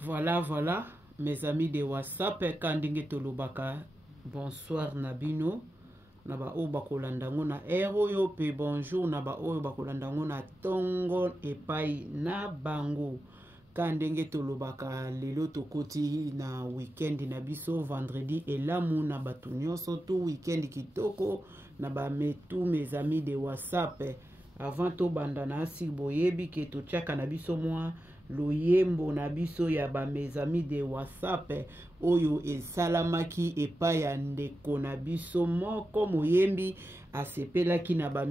Voilà, mes amis de WhatsApp, kandinge tolobaka, bonsoir Nabino, naba o bakolandango na eroyo pe bonjour naba o bakolandango na tongo epai na bango. Kandinge tolobaka lelo tokoti na weekend na biso vendredi elamu na batu nyonso tout weekend kitoko na ba metu mes amis de WhatsApp. Avant to banda na si boyebi ke to tchaka na biso mwa loyembo na biso ya ba mes amis de WhatsApp oyo esalamaki epai ya ndeko na biso moko moyembi asepelaki na ba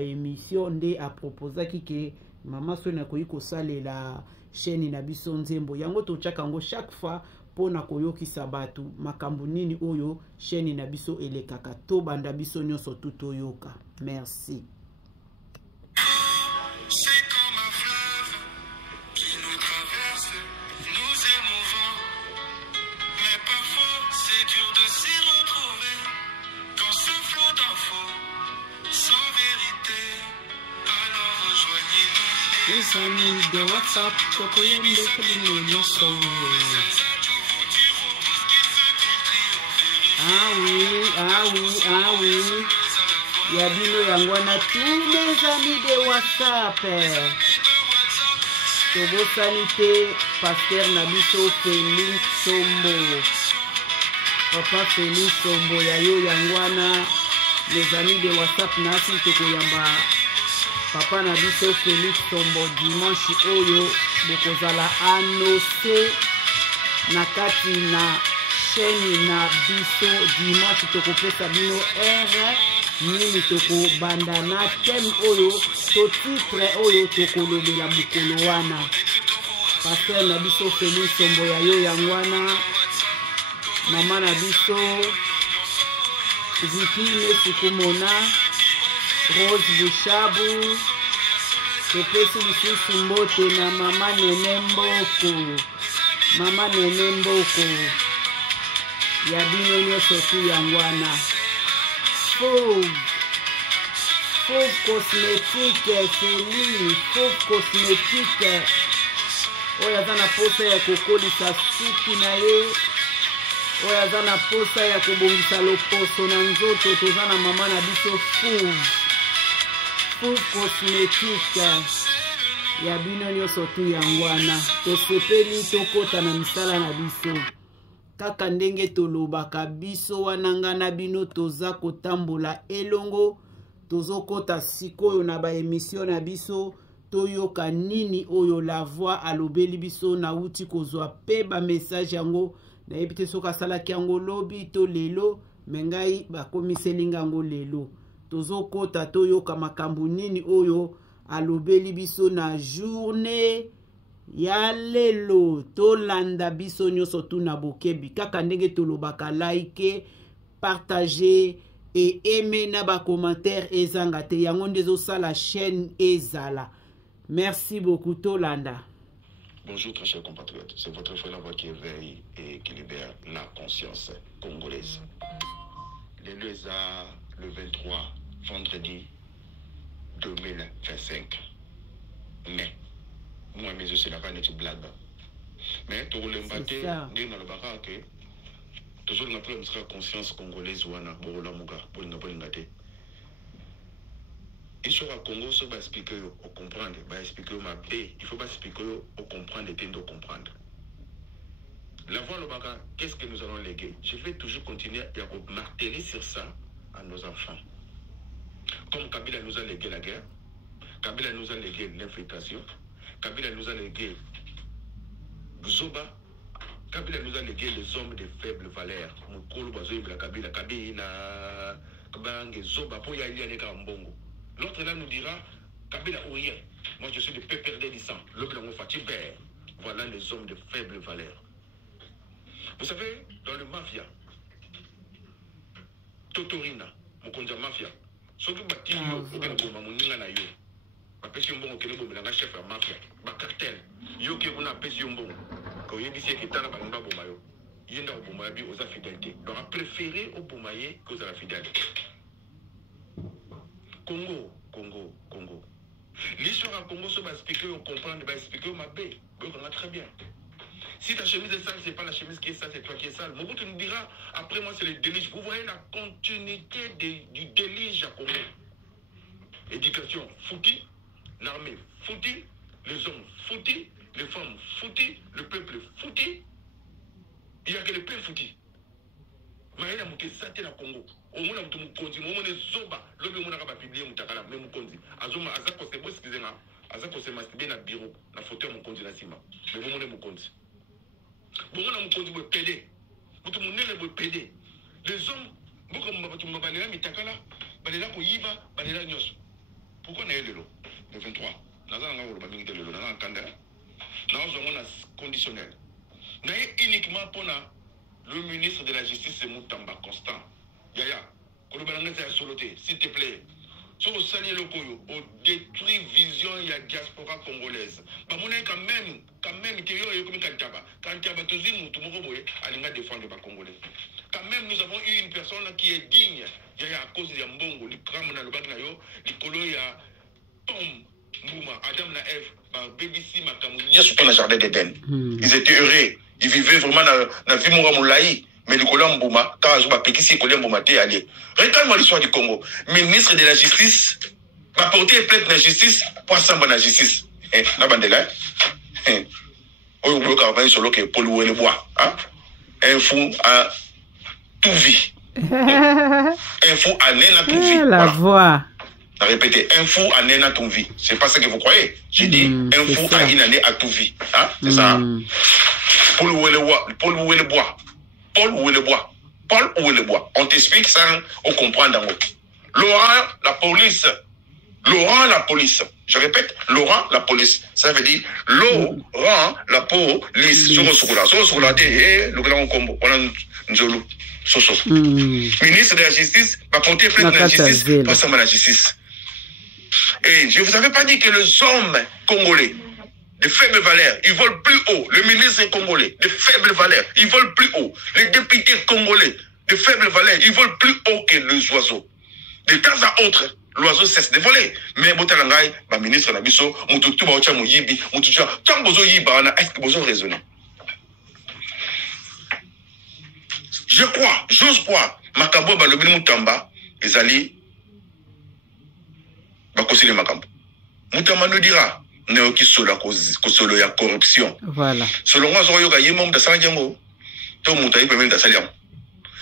émission nde apropozaki ke mama so na koyi kosalela chaîne na biso nzembo yango to tchaka ngo chaque fois pona koyokisa batu makambo nini oyo chaîne na biso elekaka to banda biso nyonso tout oyoka. Merci. Les amis de WhatsApp, ah oui. Yabino yangwana tous mes amis de WhatsApp. Tobo sanité, pasteur Nabiso Félix Sombo. Papa Félix Sombo, yayo yangwana. Les amis de WhatsApp, nasi toko yamba. Papa Nabiso Félix Sombo, dimanche oyo, bokozala annonce nakati na chaîne na biso dimanche toko pesa bino nini toko bandana thème oyo to titre oyo toko lobela mukolo wana. Pasteur Nabiso Félix Sombo yayo yangwana. Mama Nabiso Zikine Sukumona Rose Bushabu topesi lisusu mbote na mama Nene Mboko ya bino nyonso tu yangwana. Fauve cosmétique Félix, Fauve cosmétique oyo aza na posa ya kokolisa suki na ye, oyo aza na posa ya kobongisa loposo na nzoto. Toza na mama na biso Fauve cosmétique ya bino nyonso tu yangwana. Tosepeli tokota na misala na biso kaka ndenge tolobaka biso wananga na bino toza kotambola elongo tozokota sikoyo na ba émission na biso toyoka nini oyo la voix alobeli biso na uti kozwa pe ba message yango na yebite soka salaki yango lobi to lelo mengai bakomiselinga yango lelo tozokota toyoka makambo nini oyo alobeli biso na journée ya lelo tolanda biso nyonso tu na bokebi kaka ndenge tolobaka like, partager et aimer na ba commentaire ezanga te yango ndezo sala chaîne ezala. Merci beaucoup tolanda. Bonjour très chers compatriotes, c'est votre frère La Voix qui éveille et qui libère la conscience congolaise. Le 23 vendredi 2025 mai. Moi, mes yeux, c'est la panne de blague. Mais tout le monde dit dans le barak que toujours la conscience congolaise ou ana borola muga bolinga bolingate. Il sera Congo so va expliquer au comprendre, va expliquer ma paix. Il faut pas expliquer au comprendre et de comprendre. La voix le barak, qu'est-ce que nous allons léguer? Je vais toujours continuer à marteler sur ça à nos enfants. Comme Kabila nous a légué la guerre, Kabila nous a légué l'infiltration. Kabila nous a légué Zoba. Kabila nous a légué les hommes de faible valeur. L'autre là nous dira Kabila ou rien. Moi je suis de peu perdre du sang. Voilà les hommes de faible valeur. Vous savez, dans le mafia, Totorina, Mokonja mafia, surtout Batino, apesi mbongo kele bomela nga chef ya mafia ba cartel yo ke kuna apesi mbongo ko yebisi ke tana ba ngba bomayo yenda oboma bi oza fidélité donc a préféré obomaye que oza la fidélité. Congo l'histoire à Congo so ba expliquer on comprendre ba expliquer ma bé donc on a très bien Si ta chemise est sale, c'est pas la chemise qui est sale, c'est toi qui es sale. Mobutu nous dira, après moi, c'est le délige. Vous voyez la continuité du délige à Congo. Éducation foutie, l'armée foutie, les hommes foutis, les femmes foutis, le peuple fouti. Il n'y a que le peuple fouti. Mais il y a un saté na Congo. Au moins, il y a un conti. Au moins, il y a un zoba. L'homme, il y a un publié, il y a un conti. Azoma, Azako, c'est bon, excusez-moi. Azako, c'est masturbé dans le bureau. Dans le fauteuil, mon conti, la cima. Mais vous, il y a un conti. Bon, il y a un conti, il y a un pédé. Vous, il y a un pédé. Les hommes, beaucoup de gens, ils Mitakala, Balela Koyiba, Balela Nyos. Pourquoi on a eu le lot le 23? Nous avons eu le lot, nous avons un candidat. Nous avons un conditionnel. Nous avons uniquement pour le ministre de la Justice, c'est Moutamba Constant. Yaya, s'il te plaît. Si vous saluez le Koyo, on détruit vision et la diaspora congolaise. Bah, mon quand même, il y a comme Kantaba. Kantaba, tout le monde, a défendre les Congolais. Quand même, nous avons eu une personne qui est digne. Il y a à cause de Mbongo, le crâne, le bac, le colo, il y a Tom, Mouma, Adam, la F, BBC, Makamou. Il y a ce qu'on a jardin d'Éden. Ils étaient heureux. Ils vivaient vraiment dans la vie Mouramoulaï. Mais le Kolam Bouma, quand je m'appelle ici, Kolam Bouma, t'es allé. Regarde-moi l'histoire du Congo. Ministre de la Justice, va porter plainte de la justice, pour ensemble la justice. La bande là. On bloque avant sur l'eau pour louer le bois. Un fou à tout vie. Un fou à Nena tout vie. La voix. Répétez, un fou à Nena tout vie. C'est pas ce que vous croyez. J'ai dit, un fou à une année à tout vie. C'est ça. Pour louer le bois. Pour louer le bois. Paul ou le bois. Paul ou le bois. On t'explique ça, on comprend d'abord. Laurent, la police. Laurent, la police. Je répète, Laurent, la police. Ça veut dire Laurent, la police. Sur le le grand combo. On a Nzolu. Soso. Ministre de la Justice va porter plainte de la justice, pas seulement la justice. Et je ne vous avais pas dit que les hommes congolais de faible valeur, ils volent plus haut. Le ministre congolais, de faible valeur, ils volent plus haut. Les députés congolais, de faible valeur, ils volent plus haut que les oiseaux. De temps à autre, l'oiseau cesse de voler. Mais Botalangai, le ministre Nabiso, Moutou Baocha Mouyibi, Moutou tant Bozo Yiba, est-ce que Bozo raisonne? Je crois, j'ose croire, Makabo Balobin Moutamba, Ezali, Bakosile Makambo. Moutamba nous dira. Néo qui solo la corruption. Voilà. Selon moi, il y a un de Sandiango. Tout le monde a eu de Saliam.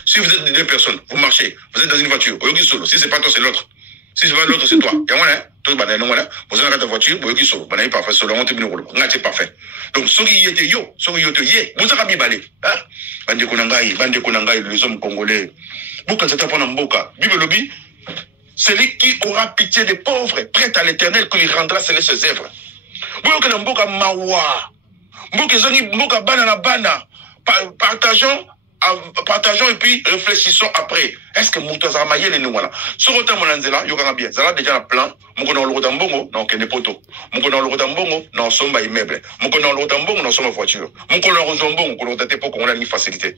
Si vous êtes deux personnes, vous marchez, vous êtes dans une voiture, solo. Si c'est pas toi, c'est l'autre. Si c'est pas l'autre, c'est toi. Il y a un tout le monde, vous êtes dans ta voiture, vous êtes solo. Vous n'avez pas fait solo, on est parfait. Donc, ceux qui étaient yo, ceux qui étaient vous avez balé. Bande Konangai, les hommes congolais. Beaucoup de cette affaire en Mboka. Bible lobby, celui qui aura pitié des pauvres, prêt à l'éternel, qu'il rendra ses œuvres. Mboka na mboka mawa. Mboka zoni mboka bana na bana. Partageons et puis réfléchissons après. Est-ce que Moutou a maillé les nouveaux là? Sur le temps monanzela, yokanga bien. Zala déjà un plan. Mouko na l'autre mbongo, non kene poto. Mouko na l'autre mbongo, non somba immeuble. Mouko na l'autre mbongo, non somba voiture. Mouko na l'autre mbongo, ko l'autre époque on a une facilité.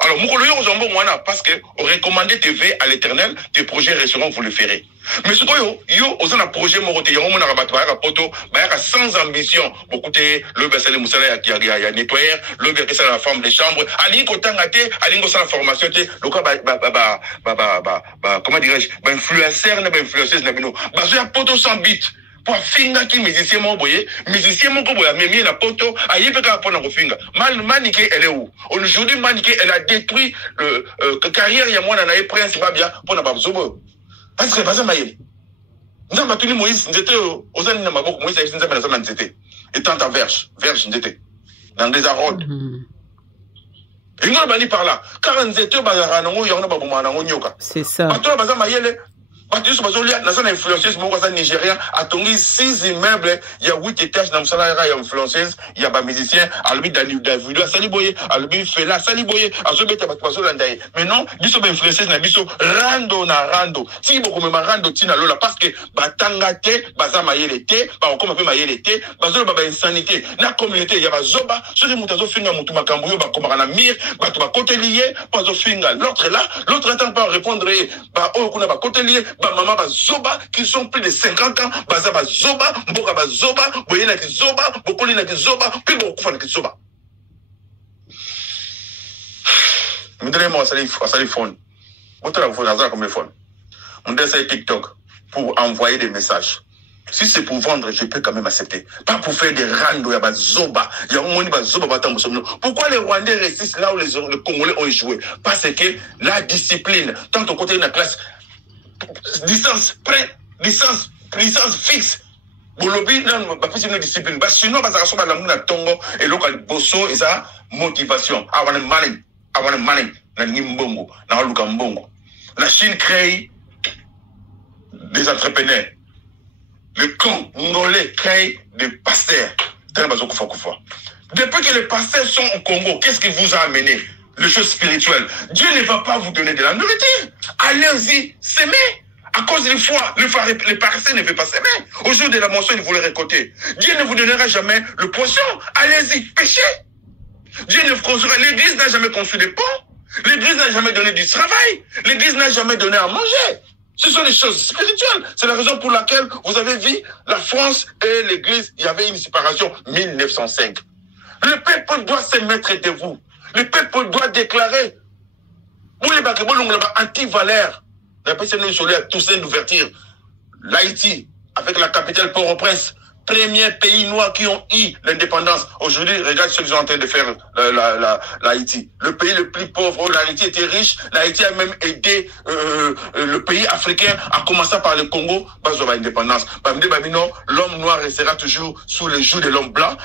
Alors, parce que recommander TV à l'éternel, tes projets resteront, vous le ferez. Mais ce que yo, on a un projet moroté, yo, on a un poto, sans ambition. Beaucoup de le Moussala, il y a nettoyer, le c'est la forme des chambres, alingo tangate, alingo la formation, comment dirais-je, influenceur, influenceuse, il y a poto sans but. Pour finga qui musicien mon boye, musicien mon boye, mais la poto, aïe peut pas prendre finga. Maniké, elle est où? Aujourd'hui, Maniké, elle a détruit le carrière, il y a moi, on a eu prince, pas bien, pour n'avoir zobo. Parce que pas ça, maïe. Nous avons tenu Moïse, nous étions aux années de Mabok, Moïse, nous avons fait la zété. Et tant à verge, nous étions. Dans des arôdes. Et nous avons par là. 47 bazaranongo, y'en a pas beaucoup en nyoka. C'est ça. Toi, bazar maïe, Patrice Bazolia, la influenceuse, mon voisin nigérien, a tombé 6 immeubles, il y a 8 étages dans le salaire, il y a influenceuse, il y a des musiciens, à lui, David, à Saliboye, à lui, Fela, Saliboye, à ce bête, à Bazo Landaye. Mais non, biso influenceuse, na biso, rando. Si beaucoup me rando, tina lola, parce que, batangate, baza maïele te, comme un peu maïele te, bazo baba insanité, na communauté, il y a zoba, ceux qui moutazo finga moutou makambuyo, bakomara mir, bato côté lié, bazo finga, l'autre là, l'autre attend pas répondre, oh, kuna côté lié, maman zoba qui sont plus de 50 ans, baza zoba, mboka zoba, boyena ki zoba, bokoli na ki zoba, puis beaucoup fan ki zoba. Je vais phone. Je TikTok pour envoyer des messages. Si c'est pour vendre, je peux quand même accepter. Pas pour faire des randos, il y a des zoba. Il y a un monde qui zoba. Pourquoi les Rwandais résistent là où les Congolais ont échoué? Parce que la discipline, tant au côté de la classe, licence fixe. Bolobi, non, pas plus une discipline. Sinon, parce que ça va la tongo et local bosso et ça motivation. Avoir money, la Chine crée des entrepreneurs. Le Congolais crée des pasteurs. Depuis que les pasteurs sont au Congo, qu'est-ce qui vous a amené? Les choses spirituelles. Dieu ne va pas vous donner de la nourriture. Allez-y, s'aimer. À cause des fois, les paresseux ne veulent pas s'aimer. Au jour de la moisson, ils voulaient récolter. Dieu ne vous donnera jamais le poisson. Allez-y, pêchez. Dieu ne vous construira. L'église n'a jamais construit des ponts. L'église n'a jamais donné du travail. L'église n'a jamais donné à manger. Ce sont des choses spirituelles. C'est la raison pour laquelle vous avez vu la France et l'église, il y avait une séparation 1905. Le peuple doit se mettre de vous. Le peuple doit déclarer. Vous les anti-valeurs. La personne est sur Toussaint d'ouverture. L'Haïti, avec la capitale Port-au-Prince, premier pays noir qui ont eu l'indépendance. Aujourd'hui, regarde ce qu'ils sont en train de faire l'Haïti. Le pays le plus pauvre, l'Haïti était riche. L'Haïti a même aidé le pays africain, à commencer par le Congo, à l'indépendance. L'homme noir restera toujours sous le joug de l'homme blanc.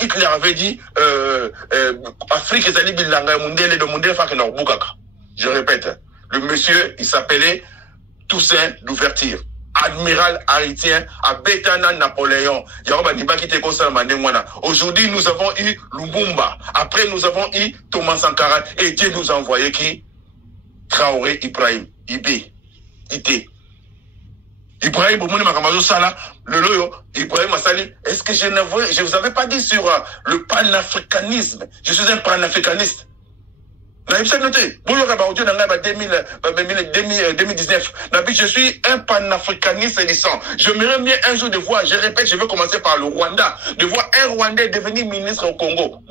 Hitler avait dit Afrique est allée je répète, le monsieur, il s'appelait Toussaint d'ouverture. Admiral haïtien à Bétana Napoléon. Aujourd'hui, nous avons eu Lumumba. Après, nous avons eu Thomas Sankara. Et Dieu nous a envoyé qui? Traoré Ibrahim. Ité. Ibrahim, Ibrahim Massali, est-ce que je vous avais pas dit sur le panafricanisme? Je suis un panafricaniste. 2019. Je suis un panafricaniste édissant. J'aimerais bien un jour de voir, je répète, je veux commencer par le Rwanda, de voir un Rwandais devenir ministre au Congo.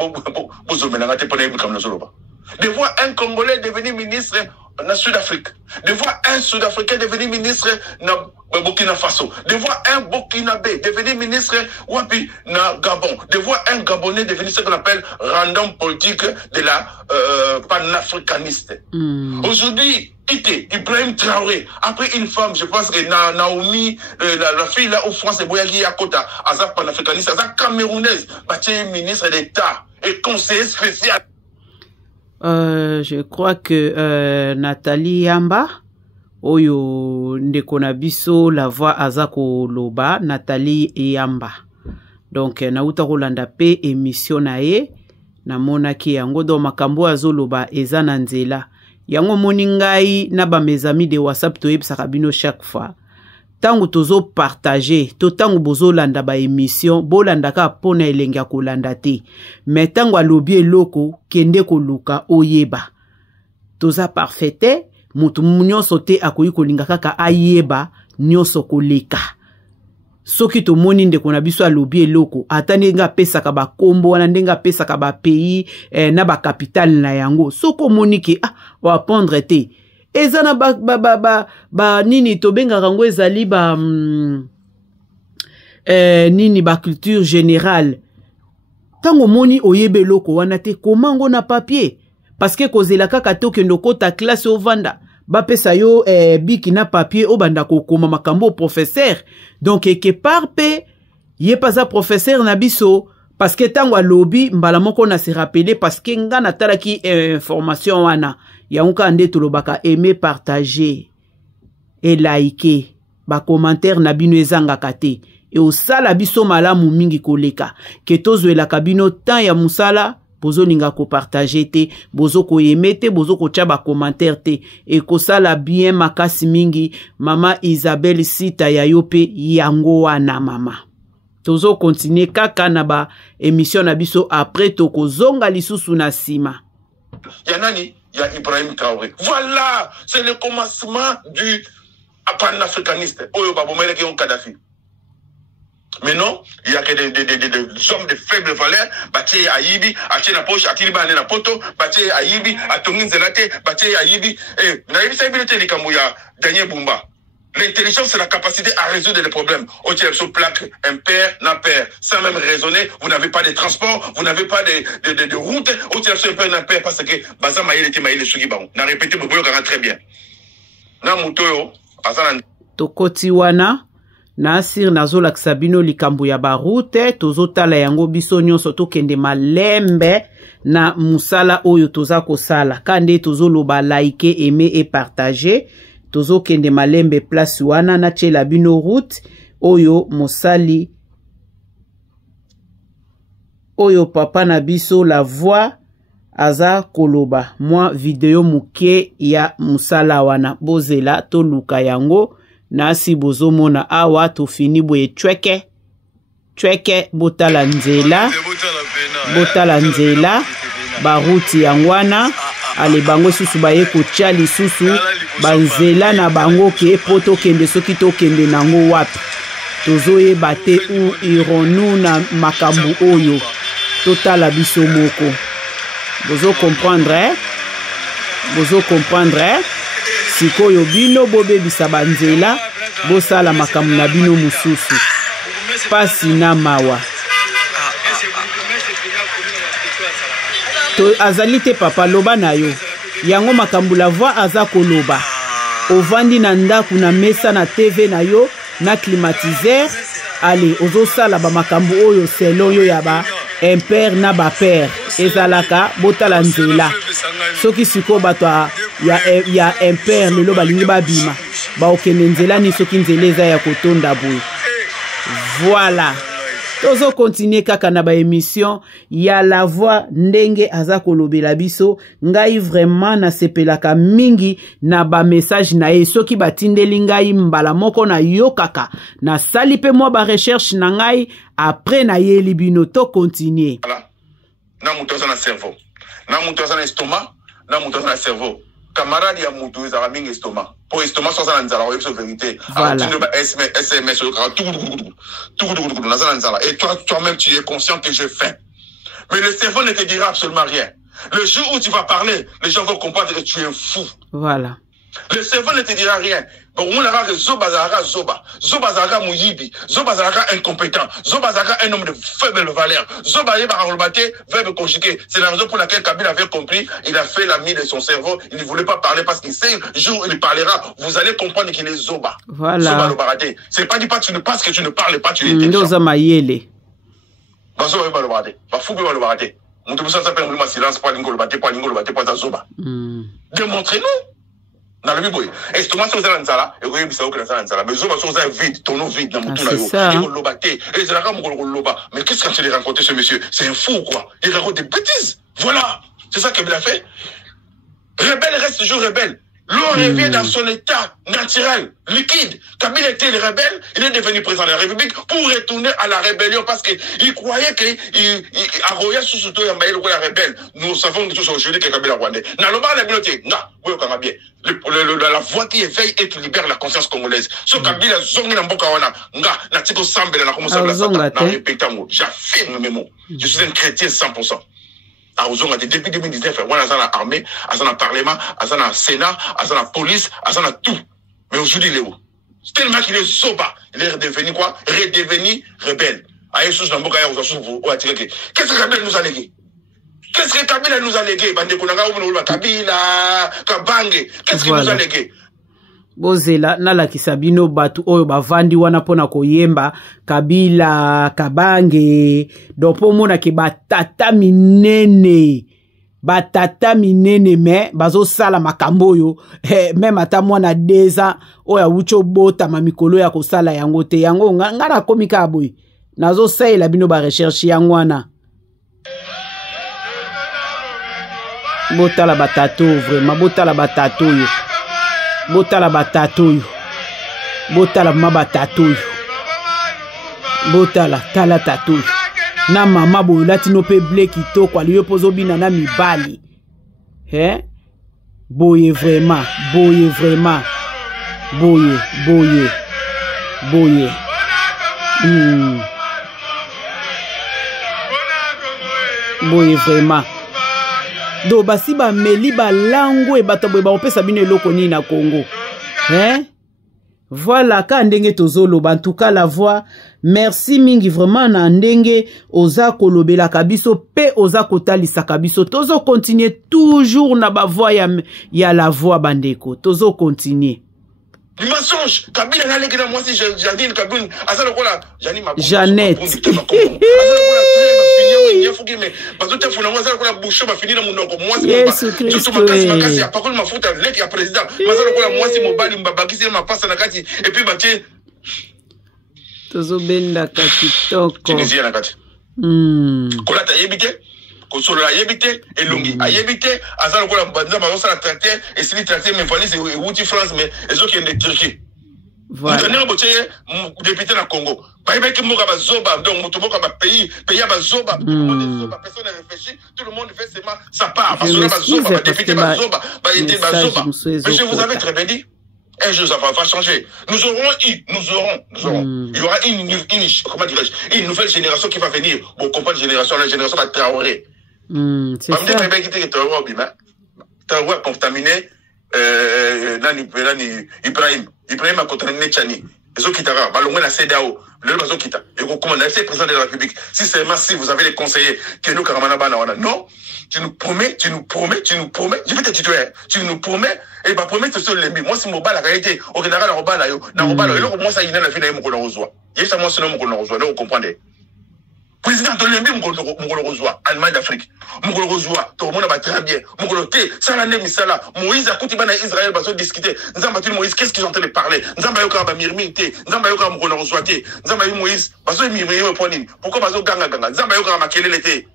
De voir un Congolais devenir ministre en Sud-Afrique. De voir un Sud-Africain devenir ministre dans Burkina Faso. De voir un Burkinabé devenir ministre Wapi na Gabon. De voir un Gabonais devenir ce qu'on appelle random politique de la panafricaniste. Aujourd'hui, Ibrahim Traoré, après une femme, je pense que Naomi, la fille là où France est Boyagi Akota, Azak panafricaniste, Azak camerounaise, ministre d'État et conseiller spécial. Je crois que Nathalie Yamba, Oyo Ndekonabiso, la voix Azako Loba, Nathalie Yamba. Donc, Nauta Rolanda P, émission nae, na monaki yango do makambo azoloba eza na nzela. Yango moningai na ba mes amis de WhatsApp to yebsaka bino chaque fois. Tango tozo partager, to tango bozo landa ba émission, bo landa ka pona elengi ya kolanda te. Mais tango alobi eloko kende koluka oyeba. Toza parfaite, mutu nyonso te akoyi kolinga kaka ayeba nyonso koleka. Soki to moni ndeko na biso alobi eloko, atani nga pesaka ba kombo wana ndenga pesaka ba pays na ba capital na yango. Soko moni ke wa pondre te. Ezana ba nini to benga rango ezali ba nini ba culture générale. Tango moni oyebe loko wana te komango na papier parce que kozela kaka to kendo kota classe ovanda ba pesa yo biki na papier obanda ko koma makambo professeur. Donc quelque part pe ye pas a professeur na biso parce que tango lobby mbala moko na se rappeler parce que nga na talaki information wana ya unka ande tulobaka aimer, partager et liker ba commentaire na bino ezanga kate et osala biso malamu mingi koleka ke tozwela kabino temps ya musala bozo ninga ko partager te bozo ko aimer te bozo ko tia ba commentaire te et ko sala bien makasi mingi mama Isabelle Sita ya yope yango wana mama tozo continuer kaka na ba émission na biso après toko zonga lisusu na sima yanani ya Ibrahim Traoré. Voilà, c'est le commencement du panafricaniste. Oyo babomele ki on Kadhafi. Mais non, il y a que des hommes de faible valeur, bâti Aïbi, acheté la poche, acheté la poto, bâti Aïbi, à Tongin Zelate, bâti Aïbi, et Naïbi Saïbilité, les Kamouya, Daniel Bumba. L'intelligence, c'est la capacité à résoudre les problèmes. Au tiers sur plaque, impair, impair. Sans même raisonner, vous n'avez pas de transport, vous n'avez pas de route. Au tiers sur impair, parce que Baza Maïl était Maïl Sugi Baron. N'a répété, mais vous très bien. Na Moutoyo, Asan. Tokotiwana. Nasir nazola kisabino likambu ya barute tozotala yango biso nyonso tokende malembe na musala oyo toza kosala kande tozoloba like aimer et partager tozokende malembe place wana na chela bino route oyo musali oyo papa na biso la voix aza koloba mwa video muke ya musala wana bozela toluka yango nasi bozomona awa tofini boye chweke botala nzela baruti yangwana ale bango susu baye kotia lisusu banzela na bango ke poto kende soki tokende nango wapi tozoyeba te u ironu na makambu oyo totala biso moko bozo comprendre sikoyo bino bobebisa banzela bosala makambo na bino mususu pasi na mawa to azali te papa loba na yo yango makambo la voix aza koloba ovandi na ndaku na mesa na TV na yo na climatiseur ale ozosala ba makambo oyo selon yo ya ba impère na ba père ezalaka botala nzela soki siko bato ya impère lelo balingi babima baokende nzela ni soki nzela eza ya kotonda boye voilà tozo continuer kaka na ba émission ya la voix ndenge aza kolobela biso ngai vraiment na sepelaka mingi na ba message na ye soki batindeli ngai mbala moko na yo kaka na sali pe moi ba recherche na ngai après na ye libino to continuer na muto na cerveau na muto na estomac na muto na cerveau camarade ya muto za mingi estomac pour estomac sans na nzala o yebso vérité alors tu SMS et toi-même tu es conscient que je fais mais le cerveau ne te dira absolument rien. Le jour où tu vas parler les gens vont comprendre que tu es fou. Voilà. Le cerveau ne te dira rien. Bon, on aura que Zoba Zara Mouyibi, Zoba Zara incompétent, Zoba Zara un homme de faible valeur, Zoba Yeba Rolbaté, verbe conjugué. C'est la raison pour laquelle Kabila avait compris, il a fait l'ami de son cerveau, il ne voulait pas parler parce qu'il sait, le jour où il parlera, vous allez comprendre qu'il est Zoba. Voilà. Zoba Lobaraté. C'est pas dit pas parce que tu ne parles pas, tu es intelligent. Zoba Mayele. Zoba Lobaraté. Fou Lobaraté. Mon tout ça s'appelle un silence, pas Lingolobate, pas Zoba. Démontrez-nous. Dans le biboy. Et Thomas Sosa Nzala, et oui, ça aucun Nzala. Mais Zoba Sosa vide, ton vide dans mon tour. Et c'est la gamme Loba. Mais qu'est-ce que tu as raconté ce monsieur? C'est un fou, quoi. Il raconte des bêtises. Voilà. C'est ça qu'il a fait. Rebelle reste toujours rebelle. L'on revient dans son état naturel, liquide. Kabila était le rebelle, il est devenu président de la République pour retourner à la rébellion parce qu'il croyait qu'il arroyait sous ce toit la rebelle. Nous savons tous aujourd'hui que Kabila rwandais. Dans le bas de la bibliothèque, la voix qui éveille et qui libère la conscience congolaise. Ce Kabila zongi na mboka wana, na tiko sambela na komusa na sata, na répétango. J'affirme mes mots. Je suis un chrétien 100%. Depuis 2019, on a la armée, on a parlement, on a sénat, on a police, on a tout. Mais aujourd'hui, il est où? C'est tellement qu'il est soba. Il est redevenu quoi? Redevenu rebelle. Qu'est-ce que Kabila nous a légué? Qu'est-ce que Kabila nous a légué? Kabila, Kabange. Qu'est-ce qu'il nous a légué? Bozela nala kisabino batu oyo bavandi wana pona koyemba Kabila Kabange dopo mona ke batata minene me bazo sala makambo yo même ata mwana deza oya wucho bota mamikolo ya kosala yango te yango ngana komika boy nazo saela bino ba recherche yangwana botala batato vraiment botala batato yo botala batato yo botala mabatato yo botala tala tato yo na mama boyo latino pe bleki to kwa liyo pozo bina na mibali boye vraiment Boye vraiment. Do basi ba meli ba lango e bato boye ba opesa bino eloko ni na Congo. Hein? Voilà, ka ndenge tozolo, en tout cas la voix, merci mingi vraiment na ndenge oza kolobela kabiso pe oza kotalisa kabiso. Tozo continuer toujours na ba voix ya la voix bandeko. Tozo continuer. Du mensonge, Kabila n'a l'église moi si Jadine Kabila, asa lokola Jani ma Jeannette. Yesu Kristo. Tozo benda katitoko. Tunisia na kati. Kola ta yebite. Kosolo a yebite, elongi a yebite, azal ko la banza bazo la traité et si le traité mais valise et outil France mais ezo qui est de Turquie. Voilà. Vous tenez botier député na Congo. Ba yebeki moka bazoba donc mutu moka ba pays bazoba, personne ne réfléchit, tout le monde fait seulement sa part. Bazoba bazoba, député bazoba, ba yete bazoba. Monsieur vous avez très bien dit. Un jour, ça va changer. Nous aurons. Il y aura comment dirais-je, une nouvelle génération qui va venir. Bon, comprendre la génération va Traoré. C'est ça. Traoré a contaminé Ibrahim a contaminé Tchani. Les autres qui t'arrivent, Balongwe la CEDEAO, le Bazo Kita. Et vous commandez, c'est le président de la République. Si seulement si vous avez les conseillers, que nous, Karamanabana, non, tu nous promets. Je vais te tutoyer. Tu nous promets, et bah, promets, c'est le moi, si mon bal a réalité, au Canada, la robala, et moi, ça, il y a la fin de mon reçoit. Il y a moi, sinon, mon reçoit, vous comprenez. Président de l'Embi, mon reçoit, Allemagne d'Afrique. Mon reçoit, tout le monde va très bien. Mon reçoit, ça l'a némi, ça là. Moïse a coupé dans Israël, va se discuter. Nous avons Moïse, qu'est-ce qu'ils ont en train de parler? Nous avons eu mirmité, nous avons eu mon reçoit, nous avons eu Moïse, va se mirmiter au point. Pourquoi va se ganga ganga? Nous avons eu maquiller l'été.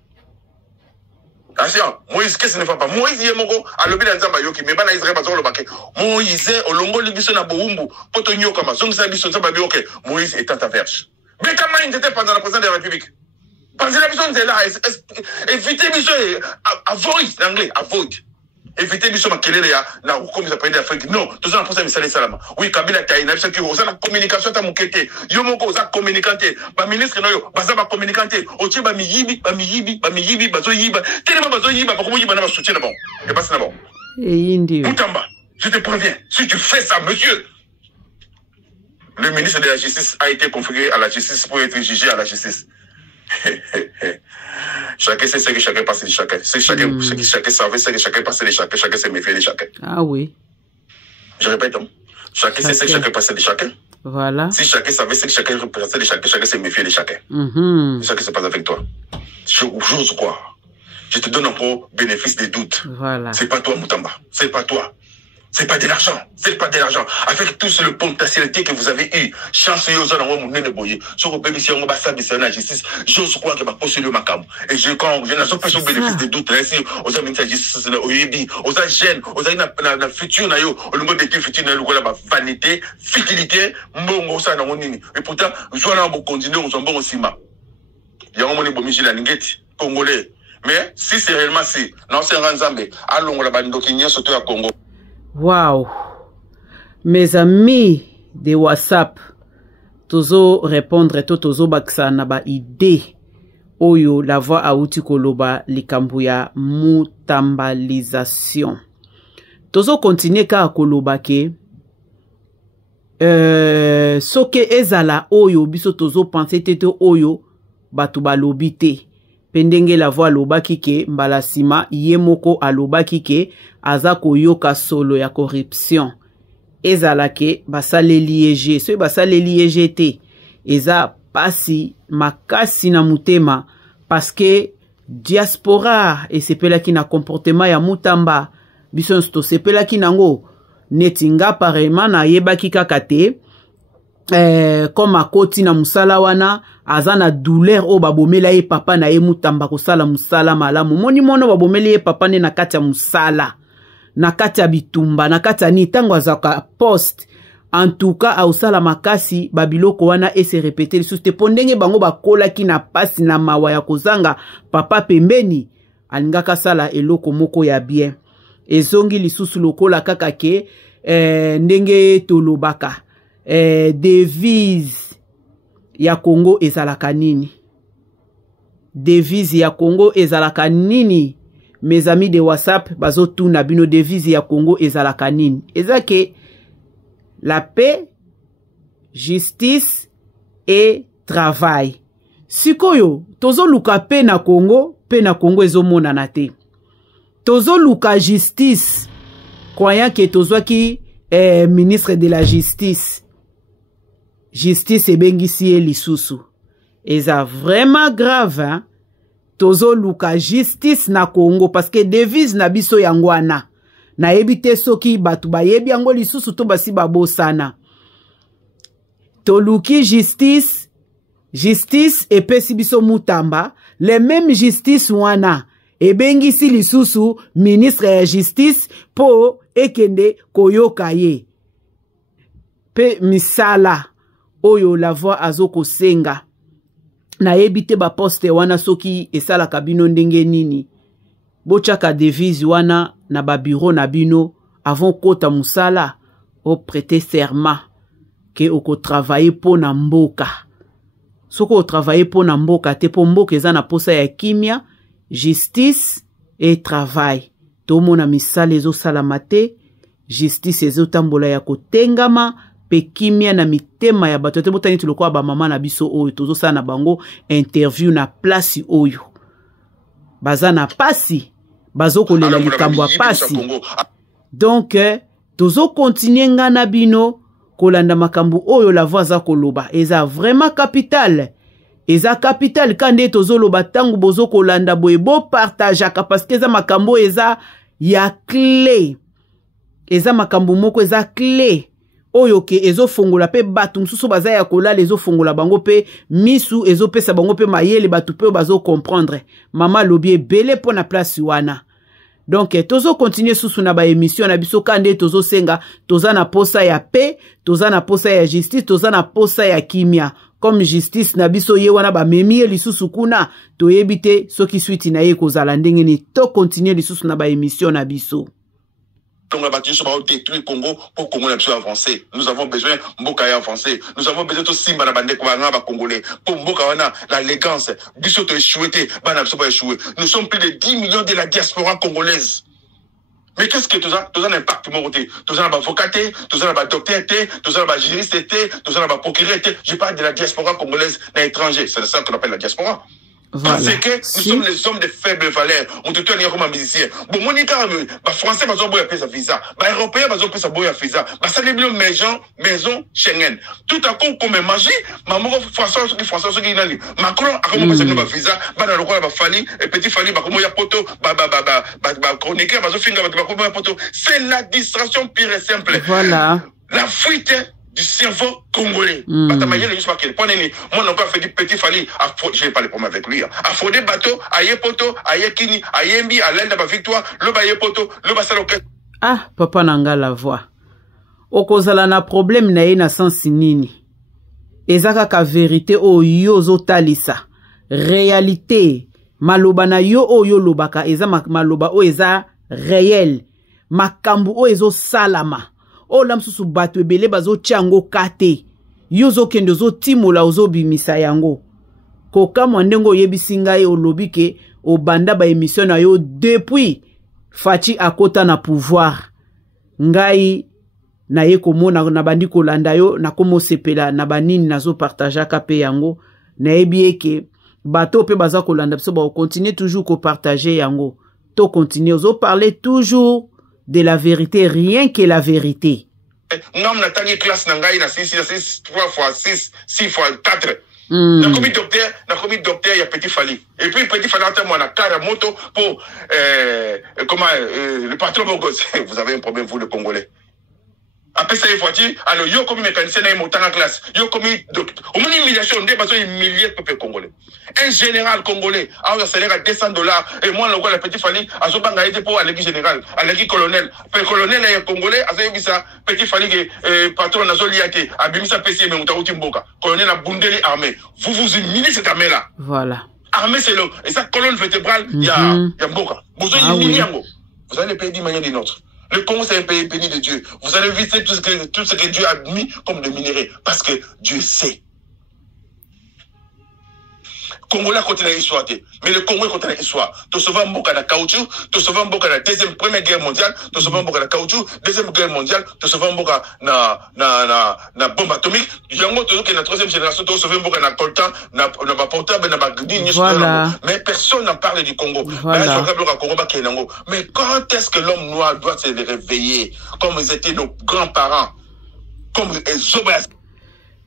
Attention, Moïse, qu'est-ce qu'il ne fait pas? Moïse, il est mon à l'objet d'un Zambayoki, mais pas Israël, va se le baquet. Moïse, au longo, l'ibison à Boumbu, Potonio, comme Zong Sabison, Zambayoki. Moïse est à ta verge. Mais comment il était pendant la présidence de la République? Parce que la personne est là, évitez mission, avoid, l'anglais, avoid. Évitez mission, ma kelele ya, na, comme ils appellent l'Afrique. Non, tout ça, on pense à Missale Salama. Oui, Kabila Taï, n'a pas que la communication, ta moukete. Yo moko, za communicante. Ba ministre, no yo, baza ba communicante. Oche, ba mi yibi, bazo yiba. Tellement bazo yiba, ba komo yiba na ba soutien d'abord. Et pas ça d'abord. Et indi. Moutamba, je te préviens, si tu fais ça, monsieur, le ministre de la Justice a été configuré à la justice pour être jugé à la justice. Chacun sait ce que chacun passe de chacun. C'est chacun, ce que chacun savait, ce que chacun passe de chacun. Chacun se méfie de chacun. Ah oui. Je répète, chacun sait ce que chacun passe de chacun. Voilà. Si chacun savait ce que chacun représentait de chacun, chacun se méfie de chacun. C'est ça qui se passe avec toi. J'ose croire. Je te donne encore bénéfice des doutes. Voilà. C'est pas toi, Moutamba. C'est pas toi. C'est pas de l'argent. C'est pas de l'argent. Avec tout le potentialité que vous avez eu, chance aux gens dans mon nez de boyer. Sur le pays, si on va s'abaisser la justice, j'ose croire que ma postule ma cam. Et je, quand je n'ai pas sur bénéfice des doutes, ainsi, aux amis de la justice, aux yébi, aux agents, aux amis de la future, au niveau des futur, la vanité, futilité, mon ça dans mon nini. Et pourtant, je suis là pour continuer, on s'en bon aussi, ma. Il y a un moment où je la ningeti, congolais. Mais si c'est réellement si, non, c'est un Zambé, allons la bande qui n'y a surtout à Congo. Wow, mes amis de WhatsApp, tozo répondre tozo baksa na ba idée oyo la voix a uti koloba likambu ya mutambalisation. Tozo continue ka koloba ke soke ezala oyo biso tozo penser tete oyo batu balobi te. Pendenge la voix lobaki ke mbalasima yemoko alobaki ke azako yoka solo ya corruption. Ezala ke basaleli eje. So basaleli eje te. Eza pasi makasi na mutema. Paske diaspora e sepela ki na comportement ya mutamba. Bison sto sepela ki nango netinga pareillement na yebaki kakate. Comme akoti na musala wana azana douleur o babomela ye papa na ye mutamba kosala musala malamu moni mono babomela ye papa ne na kati ya musala na kati ya bitumba na kati ya ni tango azaka poste en tout cas ausala makasi babiloko wana e se répéter lisusu te pondenge bango bakola ki na pasi na mawa ya kozanga papa pembeni alingaka sala eloko moko ya bien ezongi lisusu lokola kaka ke ndenge tolobaka devise ya Congo ezalaka nini? Devise ya Congo ezalaka nini? Mes amis de WhatsApp, bazo tuna bino devise ya Congo ezalaka nini? Ezake la paix, justice et travail. Sikoyo, tozo luka paix na Congo ezomonana te. Tozo luka justice, croyant que tozo ki ministre de la justice. Justice ebengisi ye lisusu. Eza vraiment grave, hein? Tozo luka justice na Congo parce que devise na biso yangwana. Na ebite soki batu bayebi yango lisusu to basi babosana. Toluki justice, justice epesi biso mutamba, le même justice wana ebengisi lisusu ministre ya justice po ekende koyoka ye. Pe misala oyo la voix azoko senga. Na ebite ba poste wana soki esala kabino ndenge nini. Bochaka devise wana na ba bureau na bino avant kota musala o prêter serment que oko travailler pour na mboka. Soko o travailler pour na mboka te po mboka eza na posa ya kimia, justice et travail. Tomo na misala ezo salamate, justice ezo tambola ya kotengama, pe kimia na mitema ya bato te botani tuloko ba mama na biso oyo tozo sa na bango interview na place oyo. Baza na pasi, bazo kolela likambo ya pasi. Donc tozo continuer nga na bino kolanda makambu oyo la voix za koloba. Eza vraiment capital. Eza capital kande tozo loba tangu bozo kolanda boebo partageaka parce que eza makambo eza ya clé. Eza makambu moko eza clé. Oyo ke ezo fongola pe batu msusu baza ya kolala ezo fongola bango pe misu ezo pesa bango pe mayele batu pe bazo comprendre. Mama lobi ebele po na place wana. Donc tozo continuer susu na ba émission na biso kande tozo senga toza na posa ya paix, toza na posa ya justice, toza na posa ya kimia. Comme justice na biso ye wana ba memie lisusu kuna to yebite soki suite na ye kozala ndenge ni to continuer lisusu na ba émission na biso. Donc la bâtisse va détruire Congo pour Congo soit avancé. Nous avons besoin Mboka avancé. Nous avons besoin de Simba na bande kwa congolais pour Mboka wana la légance. Biso to échoué bana biso pas échoué. Nous sommes plus de 10 millions de la diaspora congolaise. Mais qu'est-ce que tout ça un impact mon côté. Tout ça na avocat, tout ça na docteur, tout ça na juriste, tout ça na procureur. Je parle de la diaspora congolaise à l'étranger. C'est ça qu'on appelle la diaspora. Voilà. Parce que nous sommes les hommes de faible valeur. On te tourne comme un musicien. Bon, mon état, les Français, ils ont besoin de visa. Les Européens, ils ont besoin de visa. Ça, les maison Schengen. Tout à coup, comme magie, maman, François, qui est Macron, a commencé à visa. Bana le roi, Fali, et petit Fali, comment il y a poto, chroniqueur, c'est la distraction pure et simple. Voilà. La fuite du cerveau congolais. Moi, on n'a pas fait du petit Fali. Je n'ai pas les problèmes avec lui. À Fodé Bateau, à Yepoto, à Yekini, à Yembi, à l'Inde, à Victoire, le Bayepoto, le Bassaloket. Ah, papa nanga la voix. Okozala na problème na ye na sensi nini. Ezaka ka vérité o yo zo talisa. Réalité. Maloba na yo o yo lobaka. Eza maloba o eza réel. Makambu o ezo salama. O lamsusu batu ebele bazo tiango kate. Yozo kendo zo timola ozo bimisa yango. Koka mwandengo yebisinga ye olobike o banda ba émission na yo depuis Fachi akota na pouvoir. Ngai na ye komona na bandi kolanda yo na komo sepela na banini nazo partager kape yango na ebieke bato pe baza kolanda biso ba continuer toujours ko partager yango. To continuer ozo parler toujours de la vérité, rien que la vérité. Ngam na tangi classe na ngai na 6 3 fois 6 6 fois 4. Na commis docteur, il y a Petit Fali. Et puis Petit Fali attend moi na car moto pour le patron vous avez un problème vous le Congolais. Après ça, il faut dire, alors, yo comme mécanicien dans mon classe, yo comme docteur. Au moins, humiliation, on besoin de milliers de peuples congolais. Un général congolais, a un salaire à $200, et moi, le roi, le petit Fali, a son banque a été pour à l'équipe générale, à l'équipe colonel. Le colonel est congolais, a ça, ça, petit Fali, patron, n'a pas lié, a bimisa PC, mais on t'a outil mboka. Colonel a bundeli armée. Vous vous humiliez cette armée-là. Voilà. Armée, c'est l'homme. Et ça, colonne vertébrale, il y a mboka. Vous avez humilié vous allez payer d'une manière d'une autre. Le Congo, c'est un pays béni de Dieu. Vous allez visiter tout ce que Dieu a mis comme de minéraux. Parce que Dieu sait. Congolais continue l'histoire. Mais le Congo continue l'histoire. Tu sauves un boca de caoutchouc, tu sauves un boca de la première guerre mondiale, tu sauves un boca de caoutchouc, deuxième guerre mondiale, tu sauves un boca na bombe atomique. Yango tu que la troisième génération, tu sauves un boca na coltan, na portable, na bagni. Mais personne n'en parle du Congo. Mais quand est-ce que l'homme noir doit se réveiller comme ils étaient nos grands-parents, comme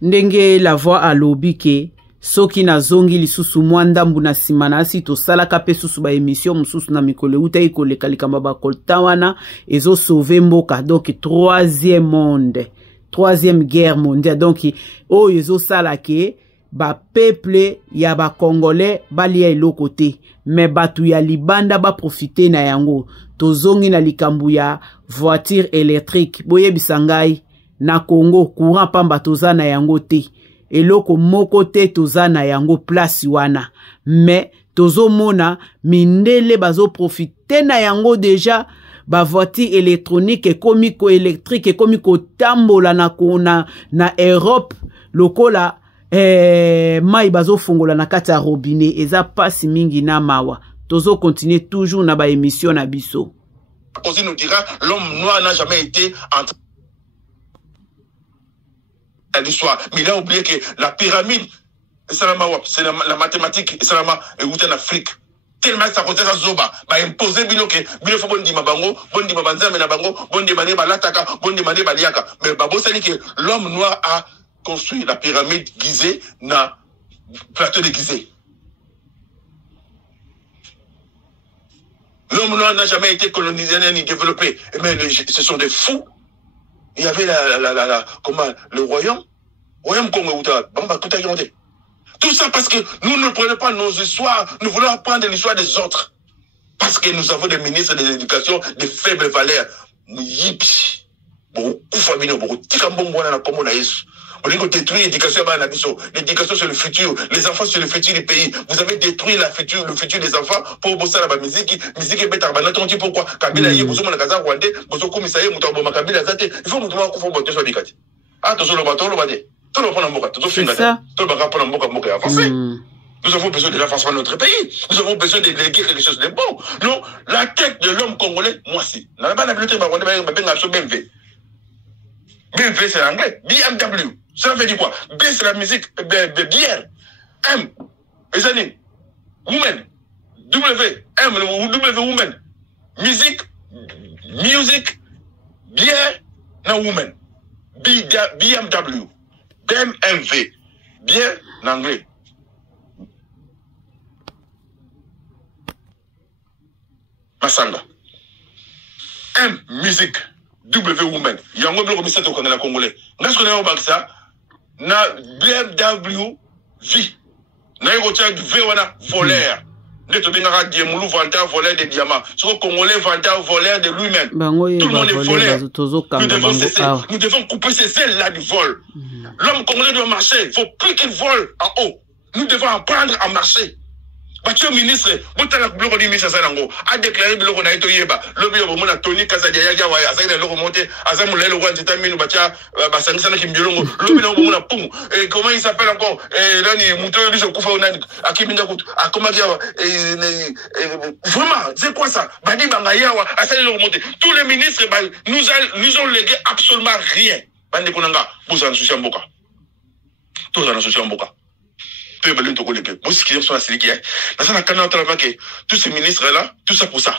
Ndenge la voix à l'obike. Soki na zongi lisusu mwanda mbuna simanasi to salaka pe susu ba émission mususu na mikole uta ikole kalikamba ba koltawana ezo sauver mboka. Donc troisième monde, troisième guerre mondiale. Donc o ezo salake ba peuple ya ba congolais bali ya eloko te, mais batu ya libanda ba profiter na yango. To zongi na likambu ya voiture électrique boye bisangai na Congo courant pamba toza na yango te. Eloko moko te toza na yango place wana, mais tozo mona mindele bazo profiter na yango déjà. Ba voiture électronique et komiko électrique et komiko tambola na Europe lokola mai bazo fongola na kati ya robinet eza pasi mingi na mawa. Tozo continuer toujours na ba émission na biso. On nous dira l'homme noir n'a jamais été entre l'histoire. Mais il a oublié que la pyramide, c'est la mathématique, c'est en Afrique. Tellement ça côté ça zoba, bah imposer bilo que bilo faut bon di mabango, bon di mabanza mais na bango, bon di mané balataka, bon di mané baliaka. Mais babo ça dit que l'homme noir a construit la pyramide Gizeh na plateau de Gizeh. L'homme noir n'a jamais été colonisé ni développé. Mais ce sont des fous. Il y avait le royaume Congo. Tout ça parce que nous ne prenons pas nos histoires, nous voulons apprendre l'histoire des autres. Parce que nous avons des ministres de l'éducation de faible valeur. On dit qu'on détruit l'éducation, l'éducation c'est le futur, les enfants c'est le futur du pays. Vous avez détruit le futur des enfants pour bosser la musique est bête à banane. Pourquoi Kabila y est, vous avez un rwandais, vous avez commissaire, vous avez un Kabila zate. Il faut que vous ayez un botte sur Bikati. Ah, tout le bateau, le bade. Tout le monde tout le monde avancé. Nous avons besoin de l'avancement de notre pays. Nous avons besoin de léguer quelque chose de bon. Non, la tête de l'homme congolais, moi si. Là-bas, la bibliothèque, BMW, c'est l'anglais. BMW. Ça veut dire quoi? B, c'est la musique. Bière. M, les années. Woman. W, M, W, woman. Musique. Bière, na woman. BMW. BMW. Bière, l'anglais. Masanga. M, musique. W woman. Yango bloko misate au Canada congolais. Ngas connaît au Baksa na BMW V. Na yoko tia V wana voleur. Neto bengara diemulu vanteur voleur de diamants. Ce congolais vanteur voleur de lui-même. Tout le monde est voleur. Nous devons couper ces ailes là du vol. L'homme congolais doit marcher. Il ne faut plus qu'il vole en haut. Nous devons apprendre à marcher. Monsieur ministre, Boutala Bloko di Michel Sanango a déclaré Bloko na Etoyeba, le bio Mona Tony Kazadia Yawa, Azak le remonté, Azamulelo Wantitamino Bacha, Basanisana Kimbiolongo, le bio Mona Poum, et comment il s'appelle encore, et là, il Mouto Luso Koufa Onan, à Kiminakut, à Komagiawa, vraiment, c'est quoi ça? Badi Bangayawa, Azak le remonté. Tous les ministres nous ont légué absolument rien. Bande Konanga, Bouzan Sushamboka. Tous en Sushamboka. Tous ces ministres-là, tout ça pour ça.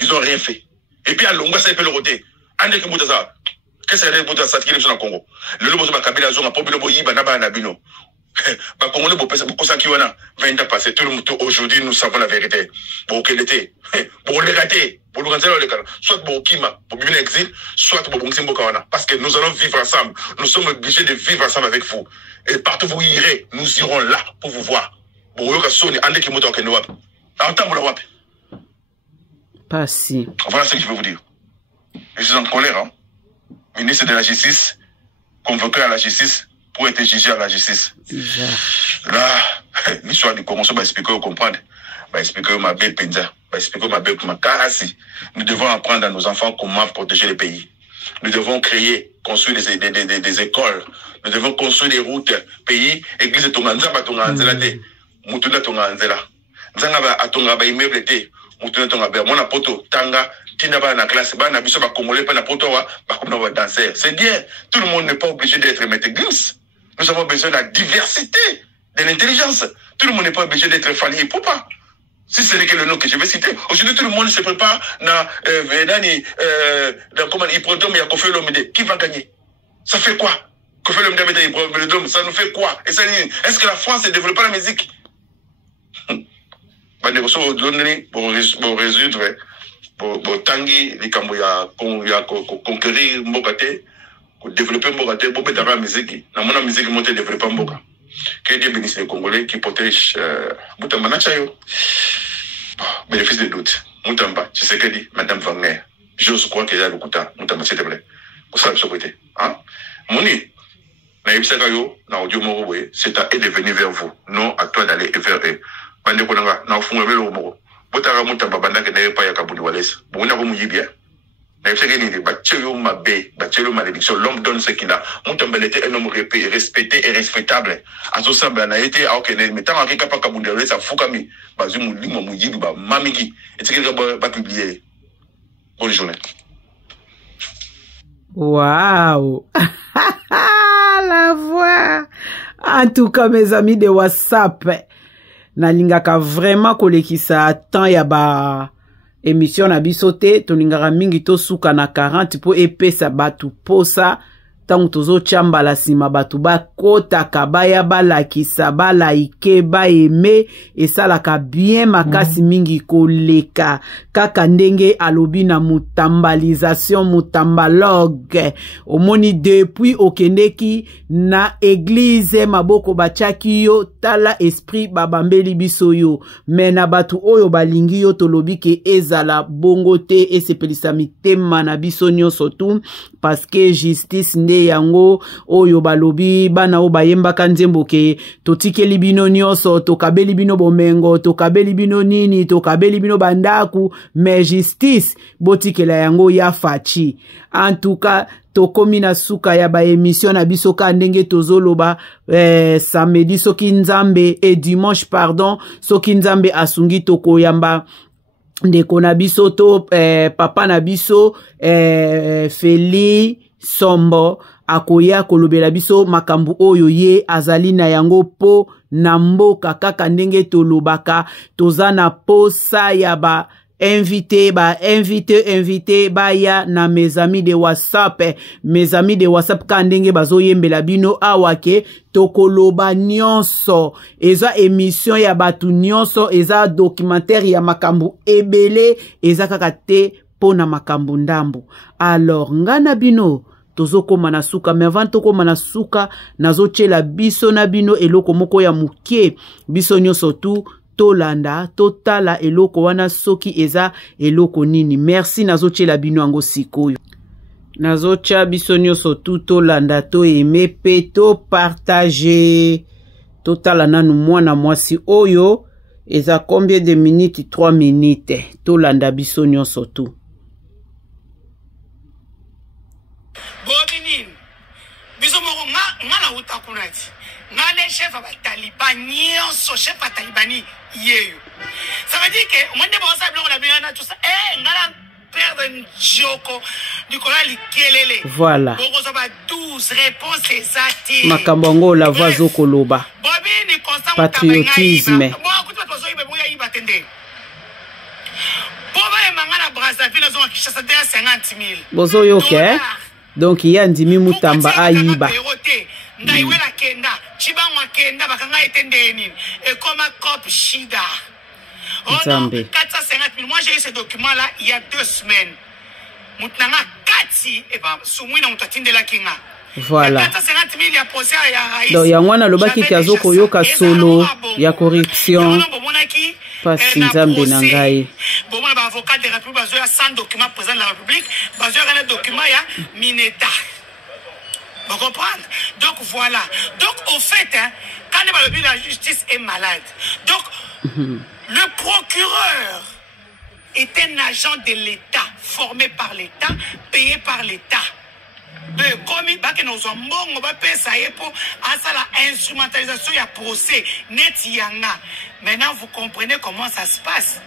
Ils n'ont rien fait. Et puis à Longa, ça peut le roter. Qu'est-ce que c'est que ça qui est au Congo? Le lobo de Kabila Zona, Pobilo Boyi, Banaba Nabino. Bah, Congolais, beaucoup ça qui a 20 ans passé. Tout le monde, aujourd'hui, nous savons la vérité. Pour qu'elle était. Pour le rater. Pour le rater, soit pour Kima, pour vivre l'exil, soit pour Bongsim Bokawana. Parce que nous allons vivre ensemble. Nous sommes obligés de vivre ensemble avec vous. Et partout où vous irez, nous irons là pour vous voir. Pour vous, pas si. Voilà ce que je veux vous dire. Je suis en colère. Hein. Ministre de la Justice, convoqué à la justice pour être jugé à la justice. Là, l'histoire du Congo, va expliquer, vous comprendre. Va expliquer ma belle Penza. Va expliquer ma belle Karasi. Nous devons apprendre à nos enfants comment protéger le pays. Nous devons construire des écoles. Nous devons construire des routes, pays, église, Tonganza, Tonganzelate. mutuna tonga nzela nzanga ba atonga ba immeuble te mutuna tonga ba mona poto tanga tina ba na classe ba na biso ba congolais pa na poto wa ba comme na danser c'est bien tout le monde n'est pas obligé d'être Maître Gims nous avons besoin de la diversité de l'intelligence tout le monde n'est pas obligé d'être Fally Ipupa si ce n'est que le nom que je vais citer aujourd'hui tout le monde se prépare dans comment Hippodrome ya Koffi Olomide qui va gagner ça fait quoi Koffi Olomide avec Hippodrome ça nous fait quoi et ça est-ce que la France développe la musique pour résoudre pour tangi les cambo ya conquérir mbokate pour développer mbokate pour mettre la musique na mona musique monter développer mboka que Dieu bénisse les Congolais qui protègent Moutamba Nachayo bénéfice de doute Moutamba tu sais que dit madame Wagner j'ose croire qu'il y a le couteau Moutamba s'il te plaît pour ça ce côté hein moni na yebisaka yo na audio moko boye c'est à eux de venir vers vous non à toi d'aller vers eux bande konanga na ofunga belo moko botaka Moutamba bandaka na yepa ya kabudi walesa bonna ko muyibia na yebisaka ni ba tchelo mabe ba tchelo malédiction l'homme donne ce qu'il a Moutamba était un homme respecté et respectable azo samba na été a okene metanga akika pa kabudi walesa fukami bazu mulimo muyibi ba mamiki etikeka ba publier bonne journée. Waouh. La voix. En tout cas, mes amis de WhatsApp, nalingaka vraiment kolekisa temps ya ba émission na bisote, tolingaka mingi to suka na 40 po epesa batu posa tangu tozo chamba la sima batu ba kota kabaya balakisa balaike ba eme esalaka bien makasi mingi koleka kaka ndenge alobi na mutambalisation mutambalogue omoni depuis okendeki na église maboko bachaki yo tala esprit babambeli biso yo mena batu oyo balingi yo tolobi ke ezala bongo te esepelisa mitema na biso nyonso tu parce que justice nde yango oyo balobi bana o bayembaka nzembo ke totikeli bino nyonso tokabeli bino bomengo tokabeli bino nini tokabeli bino bandaku mais justice botikela yango ya fachi en tout cas tokomi na suka ya ba émission na biso ka ndenge tozoloba samedi soki nzambe et dimanche pardon soki nzambe asungi tokoyamba ndeko na biso to papa na biso Feli Sombo akoya kolobela biso makambu oyo ye azali na yango po na mboka kaka ndenge tolobaka toza na posa ya ba invité baya na mes amis de WhatsApp kandenge bazoyembela bino awake tokoloba nyonso eza émission ya batu nyonso eza documentaire ya makambu ebele eza kaka te pona makambu ndambo alors ngana bino tozokoma na suka mais avant tokoma na suka nazochela biso na bino eloko moko ya muke biso nyonso tu tolanda totala eloko wana soki eza eloko nini merci nazochela bino yango sikoyo nazocha biso nyonso tu tolanda to eme pe to partager totala nanu mwana mwasi oyo eza combien de minutes 3 minutes tolanda biso nyonso tu Bobinin biso moko ngala utakunati ngale chef ba Taliban nyonso chef ba Talibani yeyo ça veut dire que moi ne bon ça blo na bien tout ça ngala perdre njoko dikola likelele voilà boko ça ba 12 réponses exactes makambo ngo la voix zokoloba Bobini constant patriotisme bon kutu bazo yiba boya yiba tende boba mangala Brazzaville zo Kinshasa 50,000 bozo yoke donc ya ndimi Mutamba ayiba ndaiwela kenda chibangwa kenda bakanga etendeni et comme cop shida Nzambe 450,000 moi j'ai eu ce document là il y a 2 semaines mutnanga kati et pas sumwina mutatindela kinga voilà 450,000 ya posé ya raïs donc ya ngwana lobaki kazo koyoka solo ya corruption pasi Nzambe na ngai bon moi avocat de la République bazoya sans document président de la République bazoya un document ya Mineta. Vous comprenez? Donc voilà. Donc au fait, hein, quand la justice est malade, donc le procureur est un agent de l'État, formé par l'État, payé par l'État. Comme bake nous sommes bon, on va payer ça pour à la instrumentalisation ya procès net yanga. Maintenant vous comprenez comment ça se passe.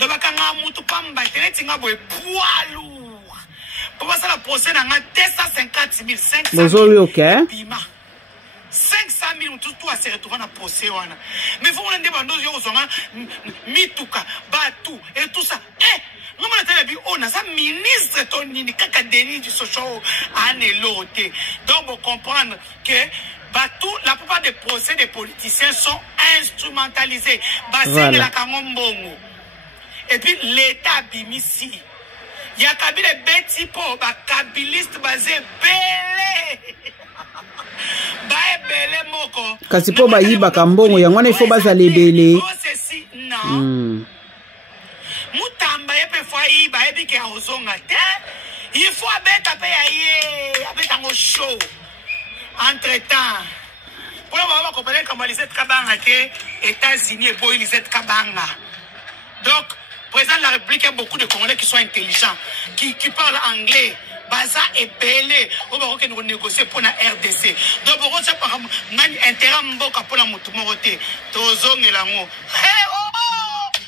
Donc bakanga mutu pamba net nga boy poids lourd. Pour ça la procès na 250 000 500 000. OK. 500 000 tout à se retrouver dans le procès. Mais vous voulez dire mituka, batou et tout ça. Nous on a un ministre Tony Kakadeni du social anéloté. Donc vous comprenez que la plupart des procès des politiciens sont instrumentalisés. Voilà. Et puis l'État bimisi. Il y a Kabila Betty Po, Kabiliste basé belé. Kasi po ba yiba kambongo yango na ifo baza lebele. Mutamba yepe fwa yiba yebi ke ozonga te. Il faut abeta pe ya abeta ngo show. Entre-temps, pour la maman comprendre comment Lisette Kabanga te États-Unis et boy Lisette Kabanga. Donc, président de la République, il y a beaucoup de Congolais qui sont intelligents, qui parlent anglais. Baza est belé. On va que nous négocier pour la RDC. Donc, on va par intérêt mboka pour la mutumoroté. Tozong et l'amour. Hey, oh!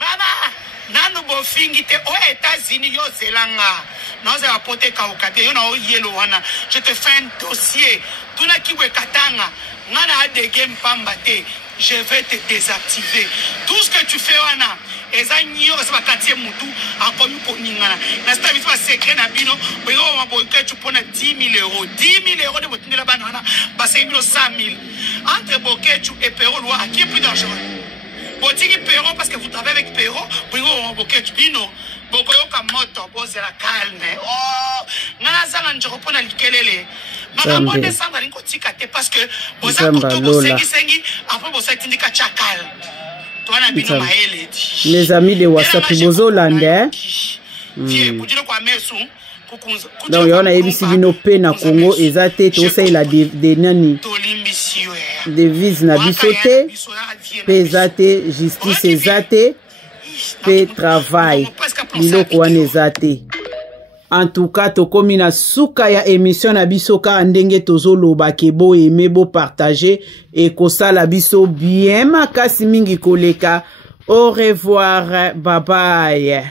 Maman! Nanu bofingi te aux États-Unis yo zelanga. Nous avons apporté Kaukade. Yo na o yelo wana. Je te fais un dossier. Tuna kiwe katanga. Nana a des games pambate. Je vais te désactiver. Tout ce que tu fais wana. Ezanyo c'est pas quartier mutu encore nous pour ningana. Na stabi pas secret na bino. Boyo wa boyke tu pona 10 000 euros. 10 000 euros de botine la banana. Basé 100 000. Entre Boketu et Perro Loire, qui est plus dangereux? Botiki Perro parce que vous travaillez avec Perro. Boyo wa Boketu bino. Bokoyo kamoto boze la calme. Oh, ngana zanga njoko pona likelele. Makambo descendre linko tika te parce que boza koto bosengi après boza tindika chakal. Les amis de WhatsApp bozo landais. Donc on a ABC bino pe na Congo ezate to say la de nani. Devise na bisote. Pesate justice ezate. Pe travail. Biloko wana ezate. En tout cas, tokomi na suka ya émission na biso ka ndenge tozo loba ke bo aimer bo partager et kosala biso bien makasi mingi koleka. Au revoir, bye bye.